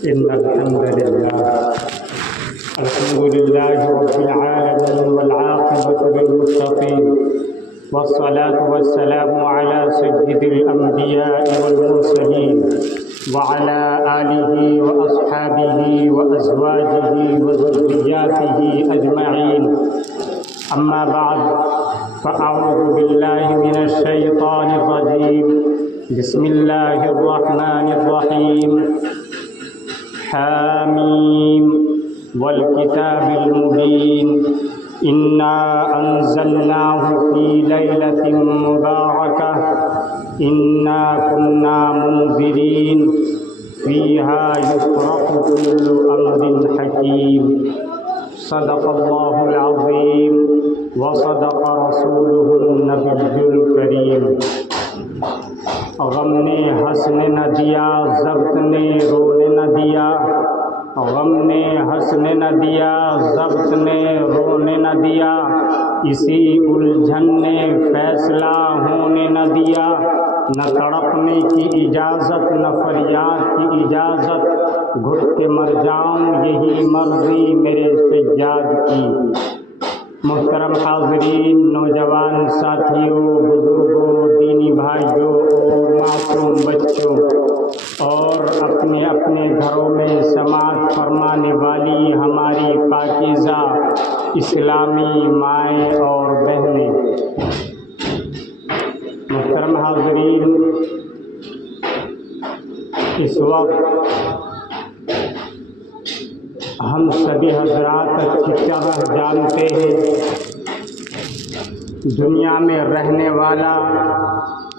إن الحمد لله رب العالمين والعاقبة للمتقين والصلاة والسلام على سيد الأنبياء والمرسلين وعلى آله وأصحابه وأزواجه وذرياته أجمعين. أما بعد، فأعوذ بالله من الشيطان الرجيم. بسم الله الرحمن الرحيم. حامیم والکتاب المبین انا انزلناه فی لیلۃ مبارکہ انا کنا منذرین فیہا یفرق کل امر حکیم. صدق اللہ العظیم وصدق رسولہ النبی الکریم. غم نے ہنسنے نہ دیا، ضبط نے رونے نہ دیا. غم نے ہنسنے نہ دیا، ضبط نے رونے نہ دیا. اسی الجھن نے فیصلہ ہونے نہ دیا. نہ تڑپنے کی اجازت، نہ فریاد کی اجازت. گھٹ کے مر جاؤں یہی مرضی میرے سجاد کی. محترم حاضرین، نوجوان ساتھیوں، بزرگوں، دینی بھائیوں اور معصوم بچوں اور اپنے اپنے گھروں میں سماعت فرمانے والی ہماری پاکیزہ اسلامی مائیں اور بہنیں. محترم حاضرین، اس وقت ہم سبھی حضرات اچھی طرح جانتے ہیں، دنیا میں رہنے والا،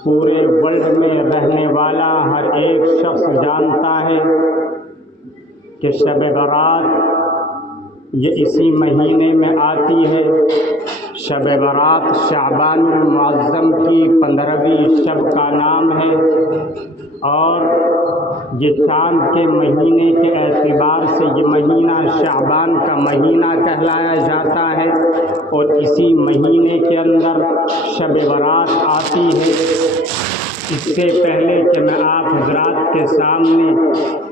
پورے ورلڈ میں رہنے والا ہر ایک شخص جانتا ہے کہ شب برات یہ اسی مہینے میں آتی ہے. شب برات شعبان المعظم کی 15ویں شب کا نام ہے اور یہ چاند کے مہینے کے اعتبار سے یہ مہینہ شعبان کا مہینہ کہلایا جاتا ہے اور اسی مہینے کے اندر شب برات آتی ہے. اس سے پہلے کہ میں آپ حضرات کے سامنے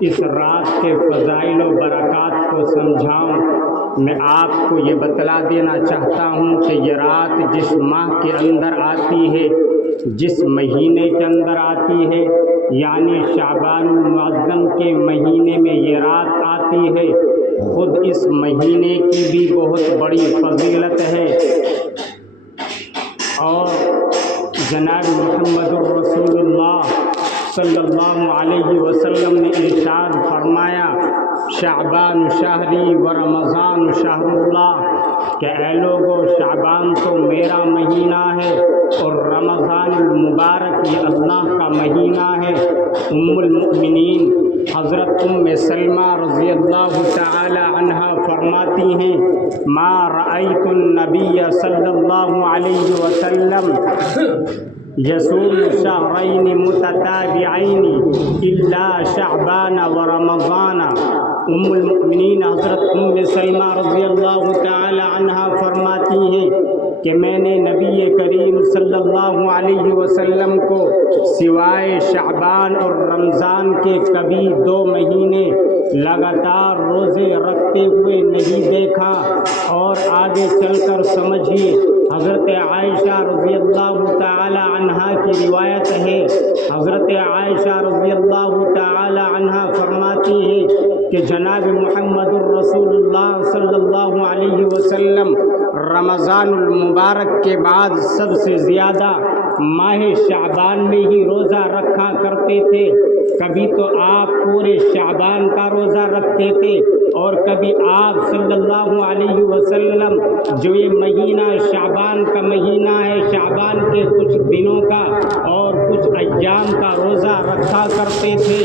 اس رات کے فضائل و برکات کو سمجھاؤں، میں آپ کو یہ بتلا دینا چاہتا ہوں کہ یہ رات جس ماہ کے اندر آتی ہے، جس مہینے کے اندر آتی ہے، یعنی شعبان المعظم کے مہینے میں یہ رات آتی ہے، خود اس مہینے کی بھی بہت بڑی فضیلت ہے. اور جناب محمد الرسول اللہ صلی اللہ علیہ وسلم نے ارشاد فرمایا، شعبان شہری و رمضان شہر اللہ، کہ اے لوگو شعبان تو میرا مہینہ ہے اور رمضان المبارک یہ اللہ کا مہینہ ہے. ام المؤمنین حضرت ام سلمہ رضی اللہ تعالی عنہا فرماتی ہیں، ما رأیت النبی صلی اللہ علیہ وسلم یصوم شہرین متتابعین الا شعبان و رمضان. ام المؤمنین حضرت ام سلمہ رضی اللہ تعالی عنہا فرماتی ہیں کہ میں نے نبی کریم صلی اللہ علیہ وسلم کو سوائے شعبان اور رمضان کے کبھی 2 مہینے لگاتار روزے رکھتے ہوئے نہیں دیکھا. اور آگے چل کر سمجھیے، حضرت عائشہ رضی اللہ تعالی عنہا کی روایت ہے، حضرت عائشہ رضی اللہ تعالی عنہا فرماتی ہے کہ جناب محمد الرسول اللہ صلی اللہ علیہ وسلم رمضان المبارک کے بعد سب سے زیادہ ماہ شعبان میں ہی روزہ رکھا کرتے تھے. کبھی تو آپ پورے شعبان کا روزہ رکھتے تھے اور کبھی آپ صلی اللہ علیہ وسلم جو یہ مہینہ شعبان کا مہینہ ہے، شعبان کے کچھ دنوں کا اور کچھ ایام کا روزہ رکھا کرتے تھے.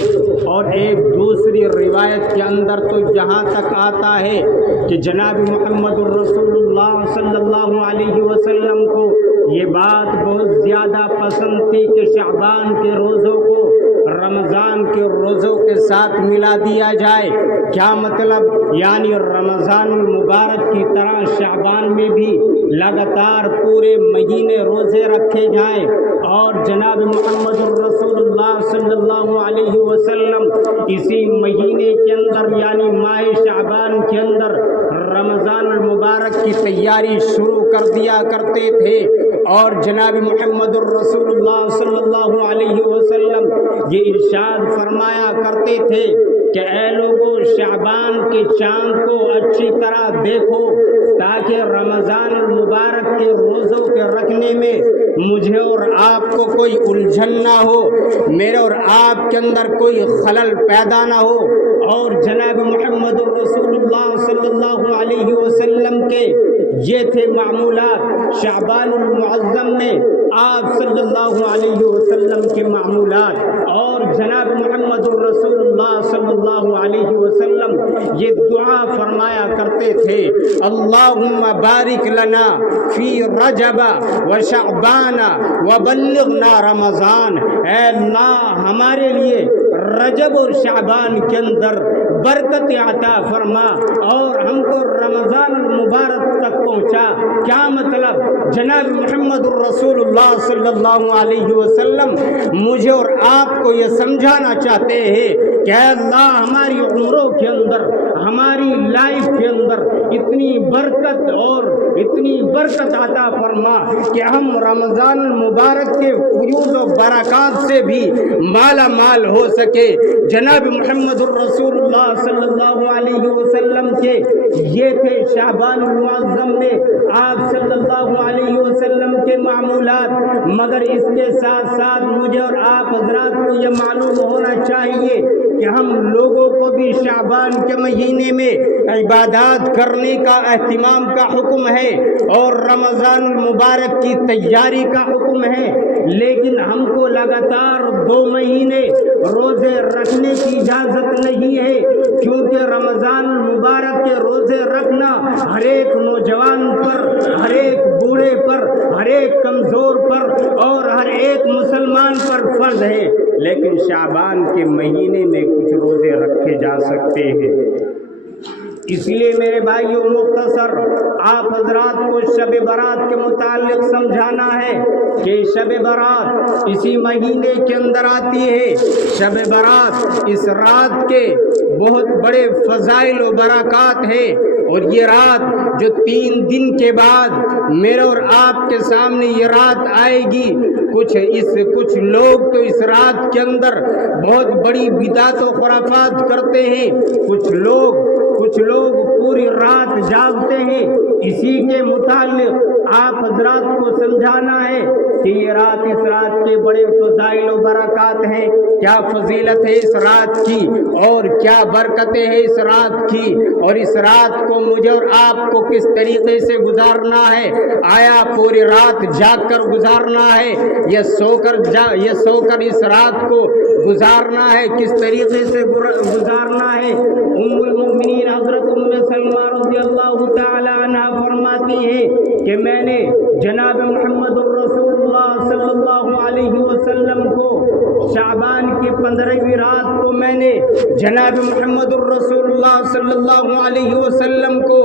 اور ایک دوسری روایت کے اندر تو یہاں تک آتا ہے کہ جناب محمد الرسول اللہ صلی اللہ علیہ وسلم کو یہ بات بہت زیادہ پسند تھی کہ شعبان کے روزوں کو رمضان کے روزوں کے ساتھ ملا دیا جائے. کیا مطلب؟ یعنی رمضان المبارک کی طرح شعبان میں بھی لگاتار پورے مہینے روزے رکھے جائیں اور جناب محمد الرسول اللہ صلی اللہ علیہ وسلم اسی مہینے کے اندر یعنی ماہ شعبان کے اندر رمضان المبارک کی تیاری شروع کر دیا کرتے تھے، اور جناب محمد الرسول اللہ صلی اللہ علیہ وسلم یہ ارشاد فرمایا کرتے تھے کہ اے لوگو، شعبان کے چاند کو اچھی طرح دیکھو تاکہ رمضان المبارک کے روزوں کے رکھنے میں مجھے اور آپ کو کوئی الجھن نہ ہو، میرے اور آپ کے اندر کوئی خلل پیدا نہ ہو۔ اور جناب محمد الرسول اللہ صلی اللہ علیہ وسلم کے یہ تھے معمولات۔ شعبان المعظم میں آپ صلی اللہ علیہ وسلم کے معمولات، اور جناب محمد الرسول اللہ صلی اللہ علیہ وسلم یہ دعا فرمایا کرتے تھے، اللہم بارک لنا فی رجب و شعبان و بلغنا رمضان۔ اے اللہ، ہمارے لیے رجب اور شعبان کے اندر برکت عطا فرما اور ہم کو رمضان المبارک تک پہنچا۔ کیا مطلب؟ جناب محمد الرسول اللہ صلی اللہ علیہ وسلم مجھے اور آپ کو یہ سمجھانا چاہتے ہیں کہ اے اللہ، ہماری عمروں کے اندر، ہماری لائف کے اندر اتنی برکت اور اتنی برکت عطا فرما کہ ہم رمضان المبارک کے فیوض و برکات سے بھی مالا مال ہو سکے۔ جناب محمد الرسول اللہ صلی اللہ علیہ وسلم کے یہ تھے شعبان المعظم میں آپ صلی اللہ علیہ وسلم کے معمولات۔ مگر اس کے ساتھ ساتھ مجھے اور آپ حضرات کو یہ معلوم ہونا چاہیے کہ ہم لوگوں کو بھی شعبان کے مہینے میں عبادات کرنے کا اہتمام کا حکم ہے اور رمضان المبارک کی تیاری کا حکم ہے، لیکن ہم کو لگاتار 2 مہینے روزے رکھنے کی اجازت نہیں ہے، کیونکہ رمضان المبارک کے روزے رکھنا ہر ایک نوجوان پر، ہر ایک بوڑھے پر، ہر ایک کمزور پر اور ہر ایک مسلمان پر فرض ہے، لیکن شعبان کے مہینے میں کچھ روزے رکھے جا سکتے ہیں۔ اس لیے میرے بھائیوں، مختصر آپ حضرات کو شب برات کے متعلق سمجھانا ہے کہ شب برات اسی مہینے کے اندر آتی ہے۔ شب برات اس رات کے بہت بڑے فضائل و برکات ہے، اور یہ رات جو 3 دن کے بعد میرے اور آپ کے سامنے یہ رات آئے گی، کچھ لوگ تو اس رات کے اندر بہت بڑی بدعت و خرافات کرتے ہیں، کچھ لوگ پوری رات جاگتے ہیں۔ اسی کے متعلق آپ حضرات کو سمجھانا ہے کہ یہ رات، اس رات کے بڑے فضائل و برکات ہیں، کیا فضیلت ہے اس رات کی اور کیا برکتیں ہیں اس رات کی، اور اس رات کو مجھے اور آپ کو کس طریقے سے گزارنا ہے۔ آیا پوری رات جاگ کر گزارنا ہے یا سو کر اس رات کو گزارنا ہے، کس طریقے سے گزارنا ہے؟ ام المؤمنین حضرت ام سلمہ رضی اللہ تعالی عنہ فرماتی ہیں کہ میں نے جناب محمد الرسول اللہ صلی اللہ علیہ وسلم کو شعبان کی 15ویں رات کو میں نے جناب محمد الرسول اللہ صلی اللہ علیہ وسلم کو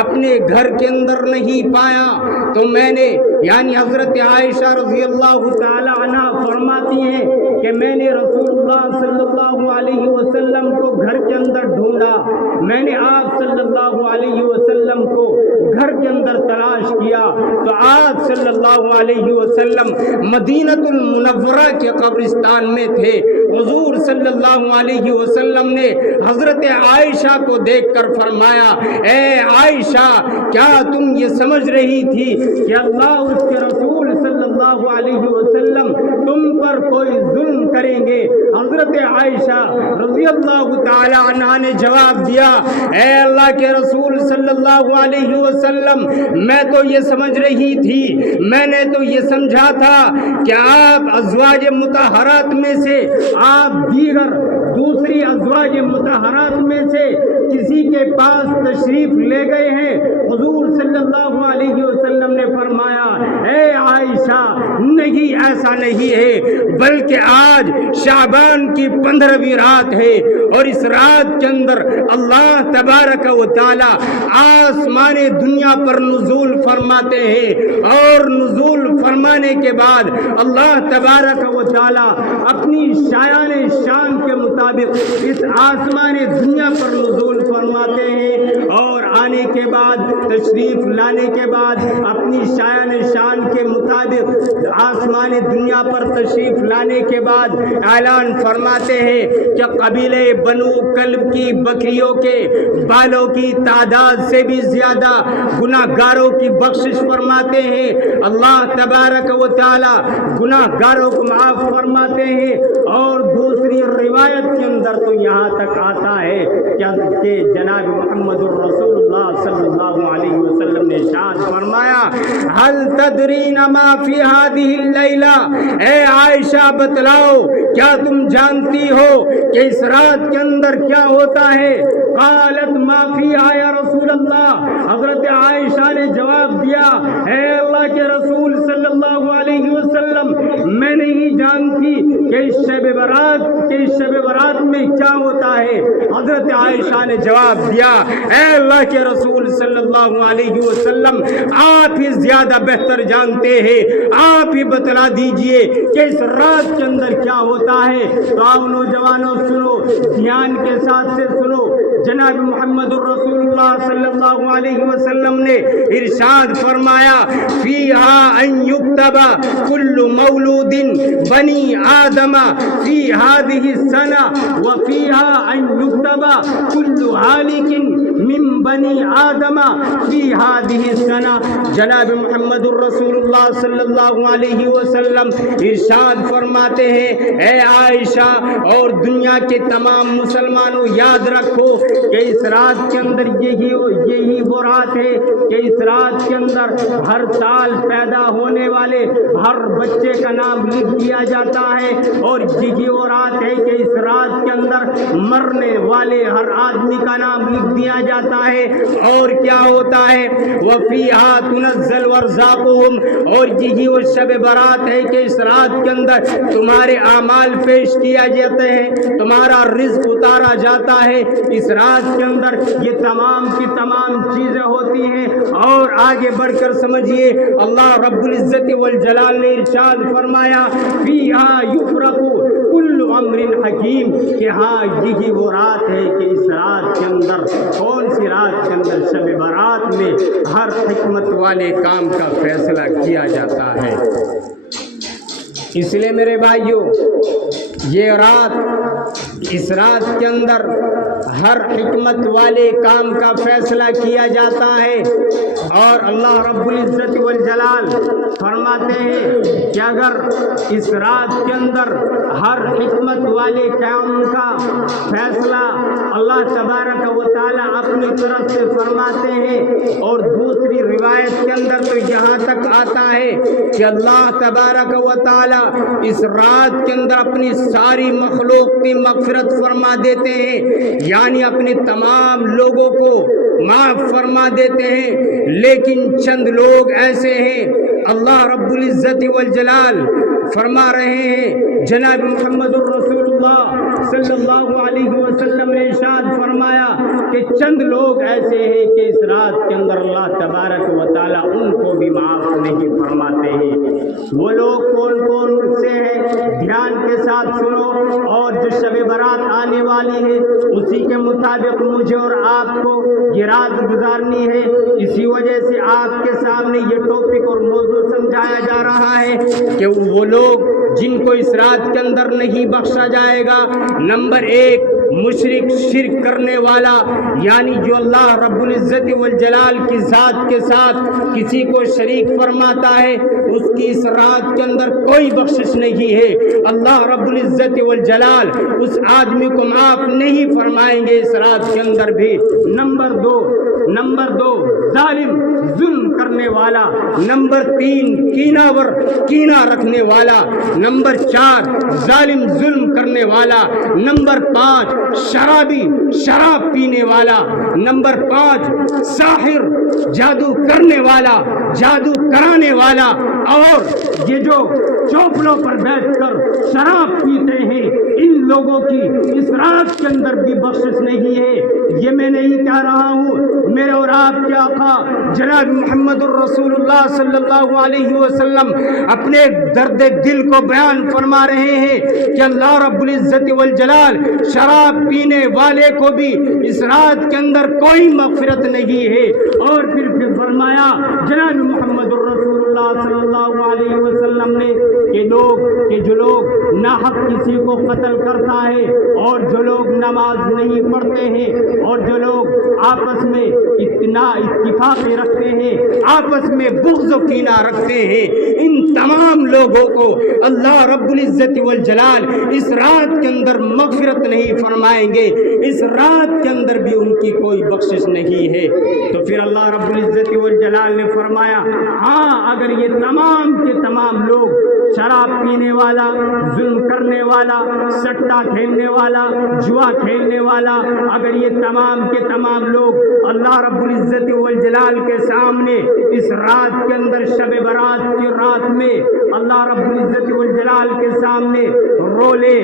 اپنے گھر کے اندر نہیں پایا، تو میں نے یعنی حضرت عائشہ رضی اللہ تعالی عنہ فرماتی ہیں کہ میں نے رسول اللہ صلی اللہ علیہ وسلم کو گھر کے اندر ڈھونڈا، میں نے آپ صلی اللہ علیہ وسلم کو گھر کے اندر تلاش کیا، تو آپ صلی اللہ علیہ وسلم مدینۃ المنورہ کے قبرستان میں تھے۔ حضور صلی اللہ علیہ وسلم نے حضرت عائشہ کو دیکھ کر فرمایا، اے عائشہ، کیا تم یہ سمجھ رہی تھی کہ اللہ اور اس کے رسول صلی اللہ علیہ وسلم تم پر کوئی ظلم کریں گے؟ حضرت عائشہ رضی اللہ تعالی عنہ نے جواب دیا، اے اللہ کے رسول صلی اللہ علیہ وسلم، میں تو یہ سمجھ رہی تھی، میں نے تو یہ سمجھا تھا کہ آپ ازواج مطہرات میں سے، آپ دوسری ازواج مطہرات میں سے کسی کے پاس تشریف لے گئے ہیں۔ حضور صلی اللہ علیہ وسلم نے فرمایا، اے عائشہ، نہیں، ایسا نہیں ہے، بلکہ آج شعبان کی 15ویں رات ہے، اور اس رات کے اندر اللہ تبارک و تعالی آسمان دنیا پر نزول فرماتے ہیں، اور نزول فرمانے کے بعد اللہ تبارک و تعالی اپنی شایان شان کے مطابق مطابق اس آسمان دنیا پر نزول فرماتے ہیں، اور آنے کے بعد تشریف لانے کے بعد اپنی شان کے مطابق آسمان دنیا پر تشریف لانے کے بعد اعلان فرماتے ہیں کہ قبیلے بنو کلب کی بکریوں کے بالوں کی تعداد سے بھی زیادہ گناہ گاروں کی بخشش فرماتے ہیں۔ اللہ تبارک و تعالی گناہ گاروں کو معاف فرماتے ہیں۔ اور دوسری روایت کے اندر تو یہاں تک آتا ہے کہ جناب محمد الرسول اللہ صلی اللہ علیہ وسلم نے ارشاد فرمایا، هل تدرین ما فی هذه اللیلہ، اے عائشہ بتلاؤ کیا تم جانتی ہو کہ اس رات کے اندر کیا ہوتا ہے؟ قالت ما فیہا یا رسول اللہ، حضرت عائشہ نے جواب دیا، اے اللہ کے رسول صلی اللہ علیہ وسلم میں نہیں جانتی کہ اس شب برات میں کیا ہوتا ہے۔ حضرت عائشہ نے جواب دیا، اے اللہ کے رسول صلی اللہ علیہ وسلم آپ ہی زیادہ بہتر جانتے ہیں، آپ ہی بتلا دیجئے کہ اس رات کے اندر کیا ہوتا ہے۔ تو آؤ نوجوانوں سنو، دھیان کے ساتھ سے سنو، جناب محمد الرسول اللہ صلی اللہ علیہ وسلم نے ارشاد فرمایا، فیہا ان یکتب کل مولود بنی آدم فی هذه السنہ وفیہا ان یکتب کل ہالک من بنی آدم فی هذه السنہ۔ جناب محمد الرسول اللہ صلی اللہ علیہ وسلم ارشاد فرماتے ہیں، اے عائشہ اور دنیا کے تمام مسلمانوں یاد رکھو کہ اس رات کے اندر یہی وہ رات ہے کہ اس رات کے اندر ہر سال پیدا ہونے والے ہر بچے کا نام لکھ دیا جاتا ہے، اور یہی وہ رات ہے کہ اس رات کے اندر مرنے والے ہر آدمی کا نام لکھ دیا جاتا ہے۔ اور کیا ہوتا ہے؟ وَفِيهَا تُنَزَّلُ أَرْزَاقُهُمْ، اور یہی وہ شب برات ہے کہ اس رات کے اندر تمہارے اعمال پیش کیا جاتے ہیں، تمہارا رزق اتارا جاتا ہے۔ اس رات کے اندر یہ تمام کی تمام چیزیں ہوتی ہیں۔ اور آگے بڑھ کر سمجھیے، اللہ رب العزت والجلال نے ارشاد فرمایا، فِيهَا يُفْرَقُ كُلُّ أَمْرٍ حَكِيمٍ، کہ ہاں یہی وہ رات ہے کہ اس رات کے اندر، کون سی رات کے اندر؟ شب برات میں ہر حکمت والے کام کا فیصلہ کیا جاتا ہے۔ اس لیے میرے بھائیوں، یہ رات، اس رات کے اندر ہر حکمت والے کام کا فیصلہ کیا جاتا ہے۔ اور اللہ رب العزت والجلال فرماتے ہیں کہ اگر اس رات کے اندر ہر حکمت والے کام کا فیصلہ اللہ تبارک و تعالی اپنی طرف سے فرماتے ہیں، اور دوسری روایت کے اندر تو یہاں تک آتا ہے کہ اللہ تبارک و تعالی اس رات کے اندر اپنی ساری مخلوق کی مغفرت فرما دیتے ہیں، یعنی اپنے تمام لوگوں کو معاف فرما دیتے ہیں۔ لیکن چند لوگ ایسے ہیں، اللہ رب العزت والجلال فرما رہے ہیں، جناب محمد الرسول اللہ صلی اللہ علیہ وسلم نے ارشاد فرمایا کہ چند لوگ ایسے ہیں کہ اس رات کے اندر اللہ تبارک و تعالیٰ ان کو بھی معاف نہیں فرماتے ہیں۔ وہ لوگ کون کون سے ہیں؟ دھیان کے ساتھ سنو، اور جو شب برات آنے والی ہے اسی کے مطابق مجھے اور آپ کو یہ رات گزارنی ہے۔ اسی وجہ سے آپ کے سامنے یہ ٹاپک اور موضوع سمجھایا جا رہا ہے کہ وہ لوگ جن کو اس رات کے اندر نہیں بخشا جائے گا، نمبر ایک مشرک، شرک کرنے والا، یعنی جو اللہ رب العزت والجلال کی ذات کے ساتھ کسی کو شریک فرماتا ہے، اس کی اس رات کے اندر کوئی بخشش نہیں ہے۔ اللہ رب العزت والجلال اس آدمی کو معاف نہیں فرمائیں گے اس رات کے اندر بھی۔ نمبر دو ظالم، ظلم کرنے والا۔ نمبر تین کینہ رکھنے والا۔ نمبر چار ظالم، ظلم کرنے والا۔ نمبر پانچ شرابی، شراب پینے والا۔ نمبر پانچ ساحر، جادو کرنے والا، جادو کرانے والا۔ اور یہ جو چوپڑوں پر بیٹھ کر شراب پیتے ہیں، ان لوگوں کی اس رات کے اندر بھی بخشش نہیں ہے۔ یہ میں نہیں کہہ رہا ہوں، میرے اور آپ کے آقا جناب محمد الرسول اللہ صلی اللہ علیہ وسلم اپنے درد دل کو بیان فرما رہے ہیں کہ اللہ رب العزت والجلال شراب پینے والے کو بھی اس رات کے اندر کوئی مغفرت نہیں ہے۔ اور پھر فرمایا جناب محمد الرسول اللہ صلی اللہ علیہ وسلم نے کہ جو لوگ ناحق کسی کو قتل کرتا ہے، اور جو لوگ نماز نہیں پڑھتے ہیں، اور جو لوگ آپس میں اتفاق رکھتے ہیں، آپس میں بغض و کینہ رکھتے ہیں، ان تمام لوگوں کو اللہ رب العزت والجلال اس رات کے اندر مغفرت نہیں فرمائیں گے، اس رات کے اندر بھی ان کی کوئی بخشش نہیں ہے۔ تو پھر اللہ رب العزت والجلال نے فرمایا ہاں اگر یہ تمام کے تمام لوگ، شراب پینے والا، ظلم کرنے والا، سٹا کھیلنے والا، جوا کھیلنے والا، اگر یہ تمام کے تمام لوگ اللہ رب العزت والجلال کے سامنے اس رات کے اندر شب برات کی رات میں اللہ رب العزت والجلال کے سامنے رو لے،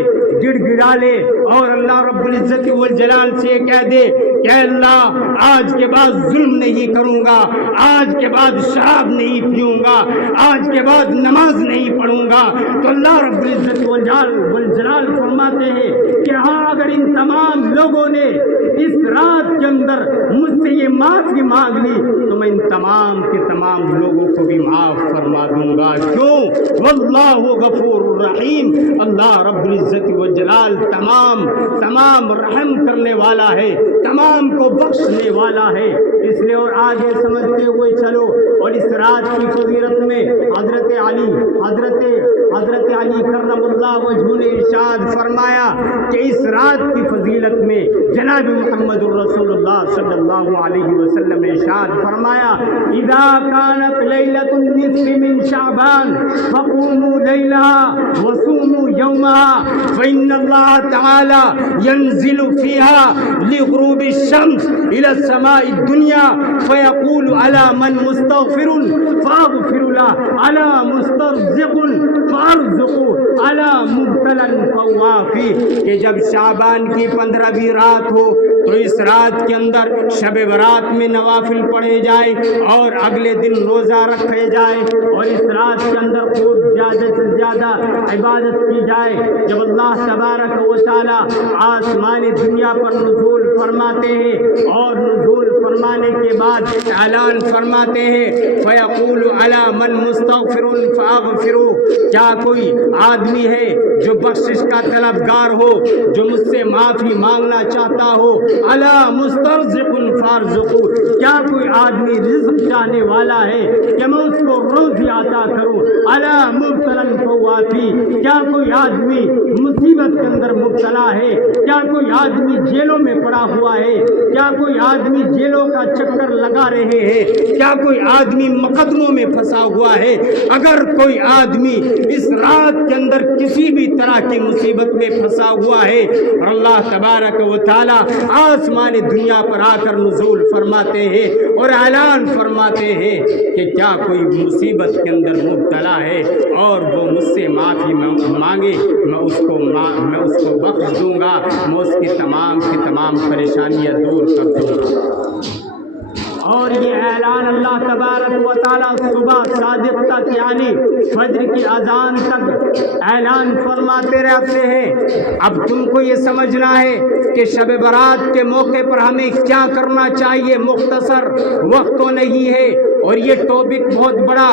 گڑ گڑا لے، اور اللہ رب العزت والجلال سے کہہ دے کہ اللہ آج کے بعد ظلم نہیں کروں گا، آج کے بعد شراب نہیں پیوں گا، آج کے بعد نماز نہیں پڑھوں گا، تو اللہ رب العزت والجلال فرماتے ہیں کہ ہاں اگر ان تمام لوگوں نے اس رات کے اندر مجھ سے یہ معافی مانگ لی تو میں ان تمام کے تمام لوگوں کو بھی معاف فرما دوں گا۔ کیوں؟ واللہ غفور الرحیم، اللہ رب العزت والجلال تمام رحم کرنے والا ہے، تمام کو بخشنے والا ہے۔ اس لیے اور آگے سمجھتے ہوئے چلو، اور اس رات کی فضیلت میں حضرت علی کرم اللہ وجہہ نے ارشاد فرمایا کہ اس رات کی فضیلت میں جناب محمد الرسول اللہ صلی اللہ علیہ وسلم نے ارشاد فرمایا اذا كانت ليلة النصف من شعبان فقوموا ليلها وصوموا يومها فإن الله تعالى ينزل فيها لغروب الشمس إلى السماء الدنيا فيقول على من مستغفر فاغفر له، على مسترزق فارزقوا، على مبتلا فوافی، کہ جب شعبان کی 15ویں رات ہو تو اس رات کے اندر شب برات میں نوافل پڑھے جائیں اور اگلے دن روزہ رکھے جائے، اور اس رات کے اندر خوب زیادہ سے زیادہ عبادت کی جائے۔ جب اللہ تبارک و تعالی آسمان دنیا پر نزول فرماتے ہیں، اور نزول فرمانے کے بعد اعلان فرماتے ہیں فیقول علی من مستغفر فاغفروا، کیا کوئی آدمی ہے جو بخشش کا طلبگار ہو، جو مجھ سے معافی مانگنا چاہتا ہو، علی مسترزق فارزقوا، کیا کوئی آدمی رزق چاہنے والا ہے کہ میں اس کو روزی عطا کروں، علی مبتلا فوافی، کیا کوئی آدمی مصیبت کے اندر مبتلا ہے، کیا کوئی آدمی جیلوں میں پڑا ہوا ہے، کیا کوئی آدمی جیلوں کا چکر لگا رہے ہیں، کیا کوئی آدمی مقدموں میں پھنسا ہوا ہے، اگر کوئی آدمی اس رات کے اندر کسی بھی طرح کی مصیبت میں پھنسا ہوا ہے، اور اللہ تبارک و تعالی آسمان دنیا پر آ کر نزول فرماتے ہیں اور اعلان فرماتے ہیں کہ کیا کوئی مصیبت کے اندر مبتلا ہے اور وہ مجھ سے معافی مانگے، میں اس کو بخش دوں گا، میں اس کی تمام پریشانیاں دور کر دوں گا۔ اور یہ اعلان اللہ تبارک و تعالی صبح صادق تک یعنی فجر کی اذان تک اعلان فرماتے رہتے ہیں۔ اب تم کو یہ سمجھنا ہے کہ شب برات کے موقع پر ہمیں کیا کرنا چاہیے، مختصر وقت تو نہیں ہے، اور یہ ٹاپک بہت بڑا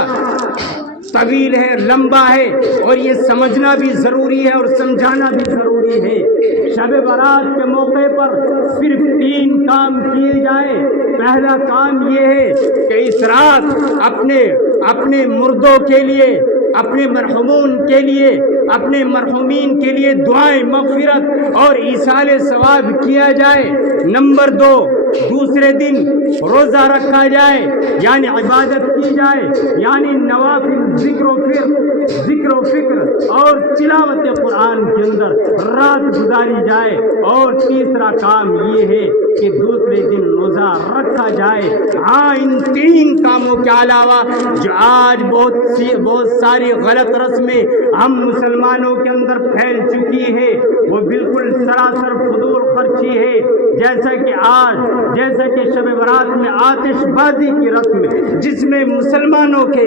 طویل ہے، لمبا ہے، اور یہ سمجھنا بھی ضروری ہے اور سمجھانا بھی ضروری ہے۔ شب برات کے موقع پر صرف 3 کام کیے جائیں۔ پہلا کام یہ ہے کہ اس رات اپنے مردوں کے لیے، اپنے مرحومین کے لیے دعائیں مغفرت اور ایصال ثواب کیا جائے۔ نمبر 2، دوسرے دن روزہ رکھا جائے، یعنی عبادت کی جائے، یعنی نوافل ذکر و فکر اور تلاوت قرآن کے اندر رات گزاری جائے، اور تیسرا کام یہ ہے کہ دوسرے دن روزہ رکھا جائے۔ ہاں، ان تین کاموں کے علاوہ جو آج بہت ساری غلط رسمیں ہم مسلمانوں کے اندر پھیل چکی ہے، وہ بالکل سراسر فضول خرچی ہے۔ جیسا کہ شب برات میں آتش بازی کی رسم، جس میں مسلمانوں کے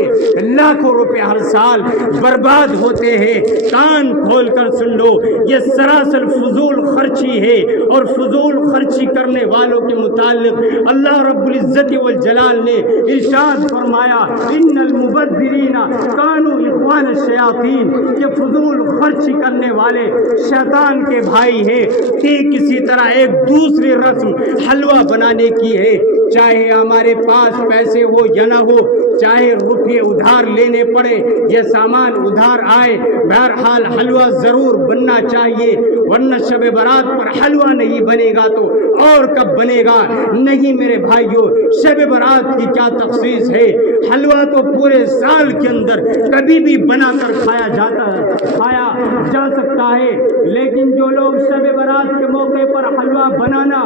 لاکھوں روپے ہر سال برباد ہوتے ہیں، کان کھول کر سن لو، یہ سراسر فضول خرچی ہے۔ اور فضول خرچی کرنے والوں کے متعلق اللہ رب العزت والجلال نے ارشاد فرمایا، ان المبذرین کانوا اخوان الشیاطین، کہ فضول خرچی کرنے والے شیطان کے بھائی ہیں۔ ٹھیک اسی طرح ایک دوسری رسم حلوہ بنانے کی ہے، چاہے ہمارے پاس پیسے ہو یا نہ ہو، چاہے روپے ادھار لینے پڑے یا سامان ادھار آئے، بہرحال حلوہ ضرور بننا چاہیے، ورنہ شب برات پر حلوہ نہیں بنے گا تو اور کب بنے گا؟ نہیں میرے بھائیوں، شب برات کی کیا تخصیص ہے؟ حلوہ تو پورے سال کے اندر کبھی بھی بنا کر کھایا جا سکتا ہے، لیکن جو لوگ شب برات کے موقع پر حلوہ بنانا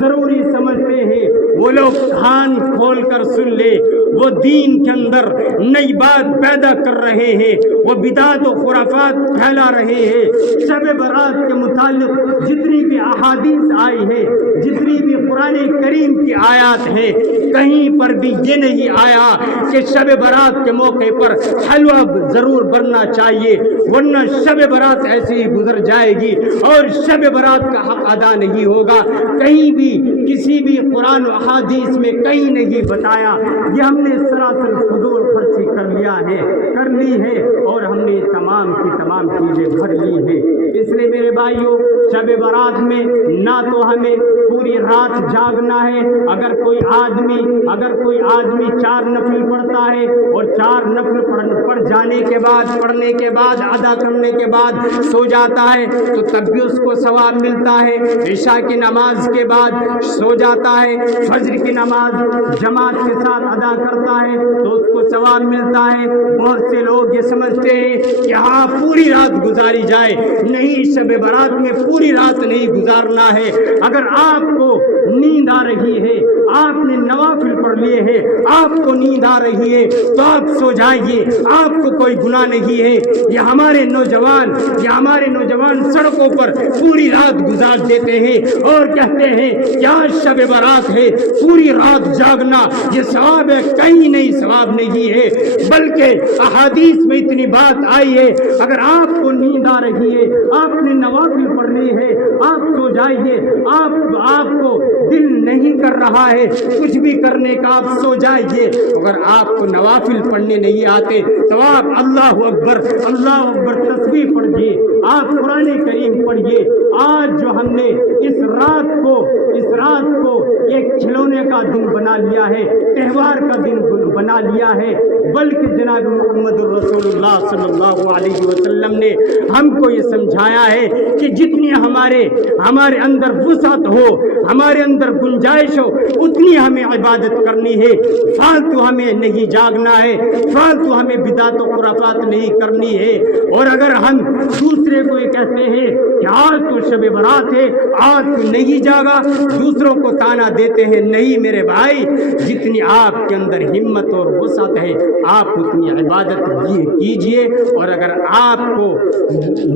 ضروری سمجھتے ہیں، وہ لوگ کان کھول کر سن لے، وہ دین کے اندر نئی بات پیدا کر رہے ہیں، وہ بدعت و خرافات پھیلا رہے ہیں۔ شب برات کے متعلق جتنی بھی احادیث آئی ہے، جتنی بھی قرآن کریم کی آیات ہیں، کہیں پر بھی یہ نہیں آیا کہ شب برات کے موقع پر حلوہ ضرور بننا چاہیے، ورنہ شب برات ایسے ہی گزر جائے گی اور شب برات کا حق ادا نہیں ہوگا۔ کہیں بھی کسی بھی قرآن و احادیث میں کہیں نہیں بتایا، یہ ہم نے سراسر فضول خرچی کر لی ہے اور ہم نے تمام کی تمام چیزیں بھر لی ہیں۔ اس لیے میرے بھائیوں، شب برات میں نہ تو ہمیں پوری رات جاگنا ہے۔ اگر کوئی آدمی 4 نفل پڑھتا ہے اور 4 نفل پڑھ جانے کے بعد، پڑھنے کے بعد، ادا کرنے کے بعد سو جاتا ہے تو تب بھی اس کو ثواب ملتا ہے۔ عشاء کی نماز کے بعد سو جاتا ہے، فجر کی نماز جماعت کے ساتھ ادا کرتا ہے تو اس کو ثواب ملتا ہے۔ بہت سے لوگ یہ سمجھتے ہیں کہ ہاں پوری رات گزاری جائے، نہیں، شب برات میں پوری رات نہیں گزارنا ہے۔ اگر آپ کو نیند آ رہی ہے، آپ نے نوافل پڑھ لیے ہیں، آپ کو نیند آ رہی ہے تو آپ سو جائیے، آپ کو کوئی گناہ نہیں ہے۔ یہ ہمارے نوجوان سڑکوں پر پوری رات گزار دیتے ہیں اور کہتے ہیں کیا شب برات ہے، پوری رات جاگنا یہ ثواب ہے؟ کہیں نہیں، ثواب نہیں ہے، بلکہ احادیث میں اتنی بات آئی ہے، اگر آپ کو نیند آ رہی ہے، آپ نے نوافل پڑھ لی ہے، آپ سو جائیے، آپ کو دل نہیں کر رہا ہے کچھ بھی کرنے کا، آپ سو جائیے۔ اگر آپ کو نوافل پڑھنے نہیں آتے تو آپ اللہ اکبر تسبیح پڑھیے، آپ قرآن کریم پڑھیے۔ آج جو ہم نے اس رات کو ایک کھلونے کا دن بنا لیا ہے، تہوار کا دن بنا لیا ہے، بلکہ جناب محمد الرسول اللہ صلی اللہ علیہ وسلم نے ہم کو یہ سمجھایا ہے کہ جتنی ہمارے اندر وسعت ہو، ہمارے اندر گنجائش ہو، اتنی ہمیں عبادت کرنی ہے، فالتو ہمیں نہیں جاگنا ہے، فالتو ہمیں بدعت و خرافات نہیں کرنی ہے۔ اور اگر ہم دوسرے کو یہ کہتے ہیں کہ آج تو شب برات ہے، آج تو نہیں جاگا، دوسروں کو تانا دیتے ہیں، نہیں میرے بھائی، جتنی آپ کے اندر ہمت اور وسعت ہے آپ اتنی عبادت کیجئے، اور اگر آپ کو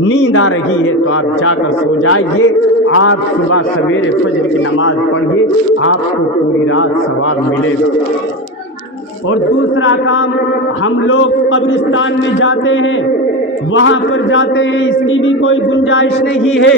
نیند آ رہی ہے تو آپ جا کر سو جائیے، آپ صبح سویرے فجر کی نماز پڑھیے، آپ کو پوری رات ثواب ملے گا۔ اور دوسرا کام، ہم لوگ قبرستان میں جاتے ہیں، وہاں پر جاتے ہیں، اس کی بھی کوئی گنجائش نہیں ہے،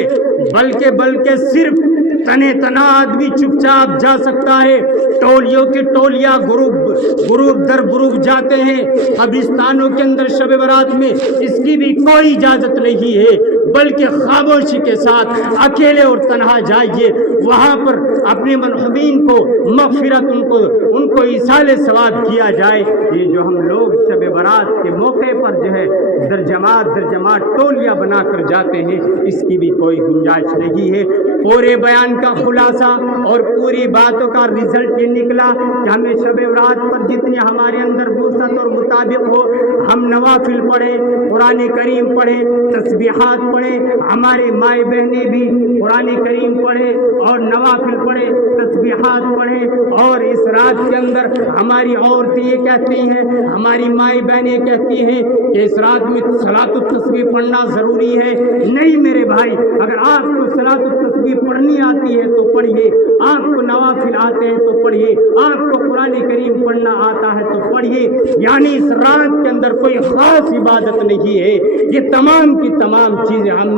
بلکہ صرف تنہا آدمی چپ چاپ جا سکتا ہے، ٹولیوں کے ٹولیاں گروپ در گروپ جاتے ہیں قبرستانوں کے اندر شب برات میں، اس کی بھی کوئی اجازت نہیں ہے۔ بلکہ خاموشی کے ساتھ اکیلے اور تنہا جائیے، وہاں پر اپنے مرحومین کو مغفرت ان کو ایصال ثواب کیا جائے۔ یہ جو ہم لوگ شب برات کے موقع پر جو ہے درجمات ٹولیاں بنا کر جاتے ہیں، اس کی بھی کوئی گنجائش نہیں ہے۔ پورے بیان کا خلاصہ اور پوری باتوں کا رزلٹ یہ نکلا کہ ہمیں شب برات پر جتنی ہمارے اندر وسعت اور مطابق ہو ہم نوافل پڑھیں، قرآن کریم پڑھیں، تسبیحات پڑھیں، ہمارے مائیں بہنیں بھی قرآن کریم پڑھیں اور نوافل پڑھیں، تسبیحات پڑھیں۔ اور اس رات کے اندر ہماری عورتیں یہ کہتی ہیں، ہماری مائیں بہنیں کہتی ہیں کہ اس رات میں صلاۃ التسبیح پڑھنا ضروری ہے۔ نہیں میرے بھائی، اگر آپ کو صلاۃ التسبیح پڑھنی آتی ہے تو پڑھیے، آپ کو نوافل آتے ہیں تو پڑھیے، آپ کو قرآن کریم پڑھنا آتا ہے تو پڑھیے۔ یعنی اس رات کے اندر کوئی خاص عبادت نہیں ہے، یہ تمام کی تمام چیزیں ہم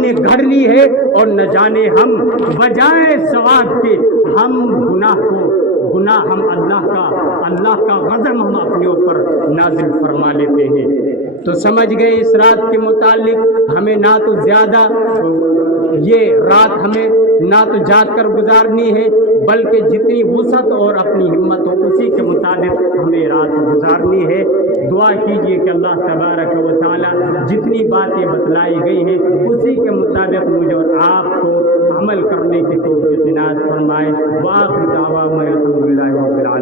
نے گھڑ لی ہے، اور نہ جانے ہم بجائے ثواب کے ہم گناہ ہم اللہ کا غضب ہم اپنے اوپر نازل فرما لیتے ہیں۔ تو سمجھ گئے اس رات کے متعلق ہمیں نہ تو زیادہ یہ رات ہمیں نہ تو جاگ کر گزارنی ہے، بلکہ جتنی وسعت اور اپنی ہمت ہو اسی کے مطابق ہمیں رات گزارنی ہے۔ دعا کیجئے کہ اللہ تبارک و تعالی جتنی باتیں بتلائی گئی ہیں اسی کے مطابق مجھے اور آپ کو عمل کرنے کی توفیق عنایت فرمائے۔ وآخر دعوانا الحمدللہ رب العالمین۔